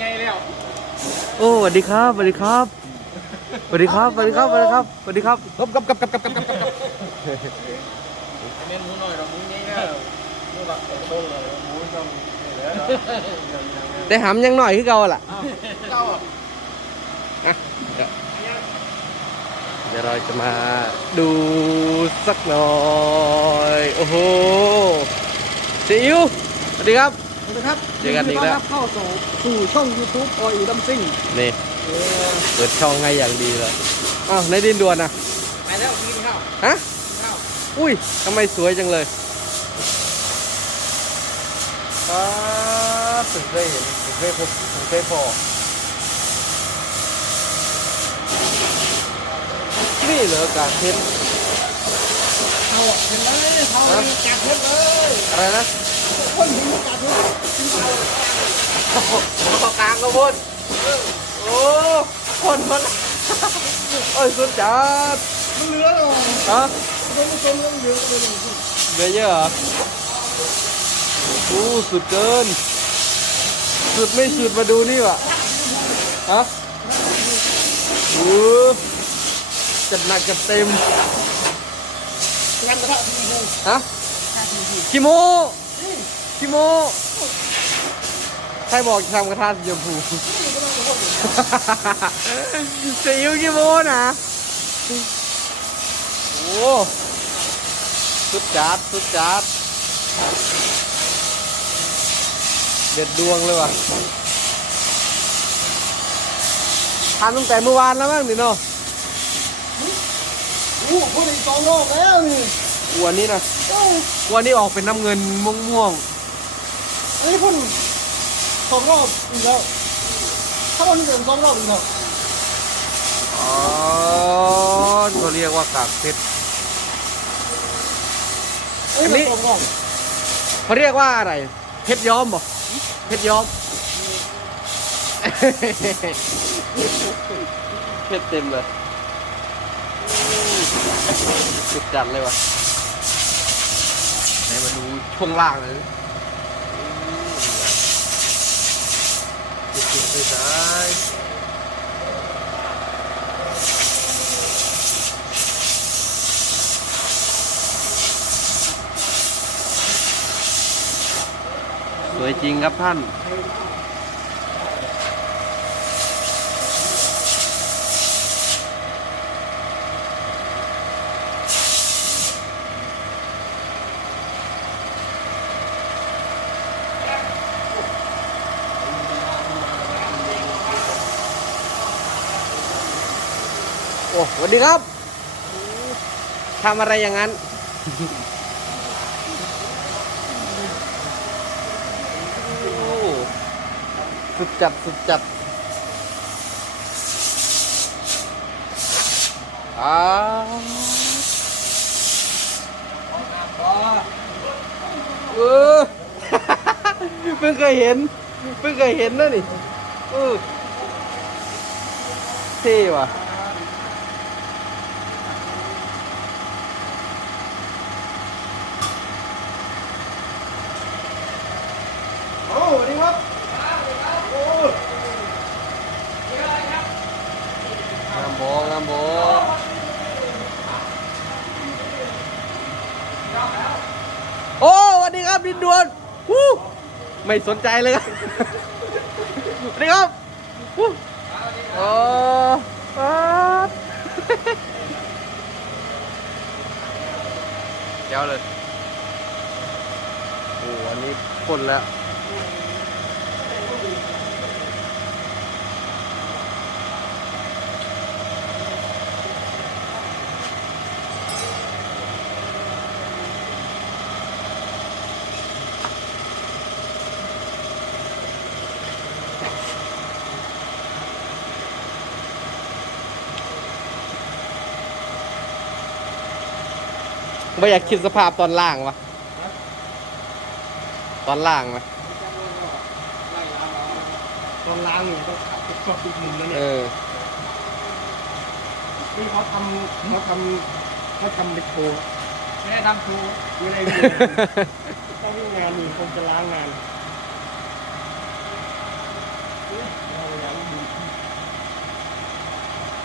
ไงแล้วโอ้สวัสดีครับสวัสดีครับสวัสดีครับสวัสดีครับสวัสดีครับสวัสดีครับกับกับกับกับกับกับกับกับเมนหมูหน่อยเราหมูไงแล้วหมูแบบโดนเลยหมูต้องเหลือได้หำยังหน่อยคือเก่าล่ะเจ้าเดี๋ยวเราจะมาดูสักหน่อย โอ้โหซีอิ๊วสวัสดีครับสวัสดีครับ เจอกันอีกแล้วยิดีต้รับเข้าสู่สู่ช่อง YouTube ออีดัมซิ่งนี่เปิดช่องให้อย่างดีเลยอ้าวในดินด่วนนะไปแล้วกินข้าวฮะ ข้าวอุ้ยทำไมสวยจังเลยป้าสุดเคยเห็นสุดเคยพบสุดเคยพอ นี่เหรอกากเพชรเอาเห็นไหมเขาฮะกาดเพชรเลยอะไรนะ คนหินกาดเพชรต่อกลางก็พ่นโอ้พ่นมันโอ้ยสุดจัดมันเหลือหรอฮะคนผสมยังเหลือเลยเหลือเยอะเหรออู้สุดเกิน สุดไม่สุดมาดูนี่วะฮะอู้จัดหนักจัดเต็มงานกระทะทีวีฮะคิโม คิโมใครบอกจะทำกระทะสีชมพูซีอิ๊วคิโมนะโอ้สุดจัดสุดจัดเด็ดดวงเลยว่ะทานตั้งแต่เมื่อวานแล้วมั้งนี่เนาะอู้คนอีกสองรอบแล้วนี่วันนี้นะเอ้าวันนี้ออกเป็นน้ำเงินม่วง อันนี้พ่นสองรอบอีกแล้วถ้าพ่นเดินสองรอบอีกแล้วอ๋อเขาเรียกว่ากากเพชร อันนี้ สองรอบเขาเรียกว่าอะไร เพชรย้อมบ่เพชรย้อม เพชรเต็มเลยสุดจัดเลยวะไหนมาดูช่วงล่างเลย สุดๆไปซ้ายสวยจริงครับท่าน อ้สวัสดีครับทำอะไรอย่างนั้น สุดจัด สุดจัดอ้าวเออเพิ่งเคยเห็น เพิ่งเคยเห็นนะนี่เออเท่ว่ะ โอ้สวัสดีครับโอ้ งามโบงามโอ้สวัสดีครับดินดวนวู้ไม่สนใจเลยครับสวัสดีครับวู้โอ้ปั๊บเจ้าเลยโอ้อันนี้พ่นแล้ว ไม่อยากคิดสภาพตอนล่างวะตอนล่างไหมตอนล่างเนี่ยต้องขับสอบอีกมุมแล้วเนี่เอยอ นี่เขาทำเขาทำเขาทำเป็นโคแม่ได้ทำครูไม่ได้ดูต้องวิ่งานนี่คงจะล้างงานอุ๊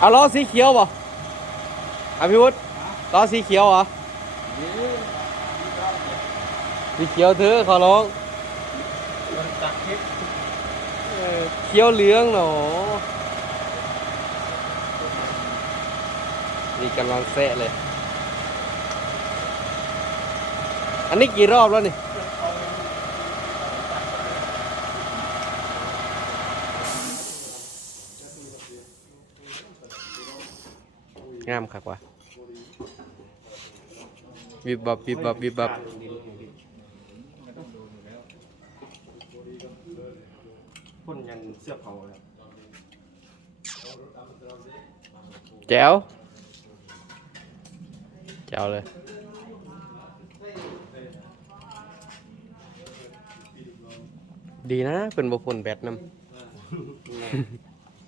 อล้อสีเขียวป่ะอภิวุฒิล้อสีเขียวเหร สีเขียวเธอะขอร้องเออเขียวเหลืองหนอนี่กำลังแซะเลย อันนี้กี่รอบแล้วนี่งามคักว่ะ วิบบับวิบบับวิบบับพ่นยันเสื้อเผาเลยแจ๋วแจ๋วเลยดีนะเป็นบุพนแบตนำ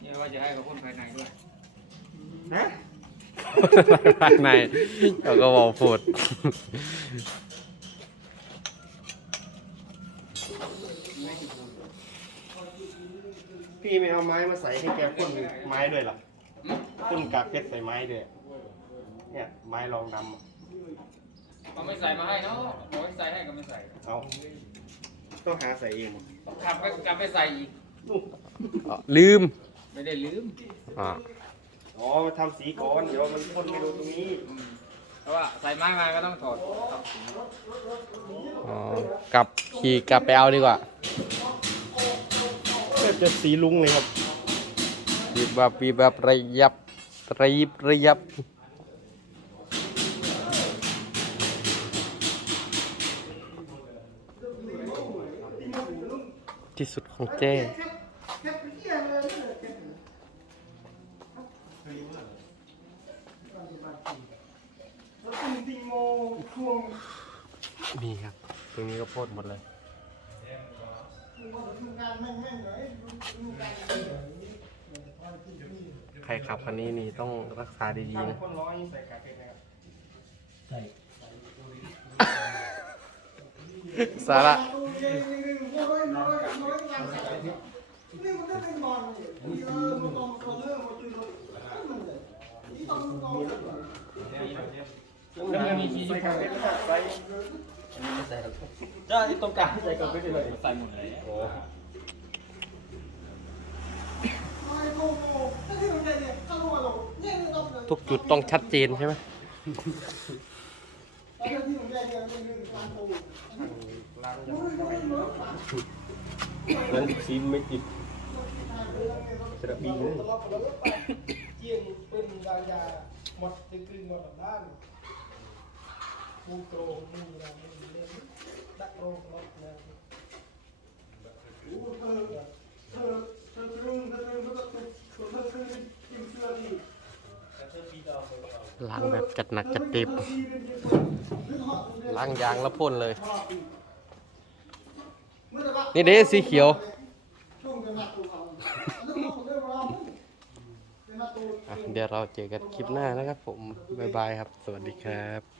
เนี่ยว่าจะให้กับคนภายในด้วย ภายในเราก็บอกพูดพี่ไม่เอาไม้มาใส่ให้แกพ่นไม้ด้วยเหรอพ่นกากเพชรใส่ไม้ด้วยเนี่ยไม้รองดำอะเขาไม่ใส่มาให้เนาะบอกให้ใส่ให้ก็ไม่ใส่เอาต้องหาใส่เองกลับไปกลับไปใส่อีกลืม ไม่ได้ลืม อ่า อ๋อมาทำสีก่อน เดี๋ยวมันพ่นไม่โดนตรงนี้ เพราะว่าใส่ไม้มาก็ต้องถอดอ๋อกลับขี่กลับไปเอาดีกว่าก็จะสีลุงเลยครับบีบแบบบีบแบบระยับระยิบระยับที่สุดของเจ้ มีครับ ตรงนี้ก็โพดหมดเลยใครขับคันนี้นี่ต้องรักษาดีๆนะพ่นร้อยใส่กาเพชรนะครับสาระแล้วมันมีใส่กากเพชรนะครั บใส่จ้าที่ตรงกลางใส่กากเพชรเลยใส่หมดเลยโอ้ทุกจุดต้องชัดเจนใช่ไหมนั้นสีไม่ติดสระบีเลยเจียงเป็นยายาหมดตึกรึงหมดบ้าน มูโตรงมูนะมูเล่นดักโรงรถนะโอ้เธอเธอเธอตรึงเธอตรึงเธอตรึงเธอตรึงกินเสื้อดีล้างแบบจัดหนักจัดเต็มล้างยางแล้วพ่นเลย นี่เด้สีเขียวเดี๋ยวเราเจอกันคลิปหน้านะครับผม บ๊ายบายครับ สวัสดีครับ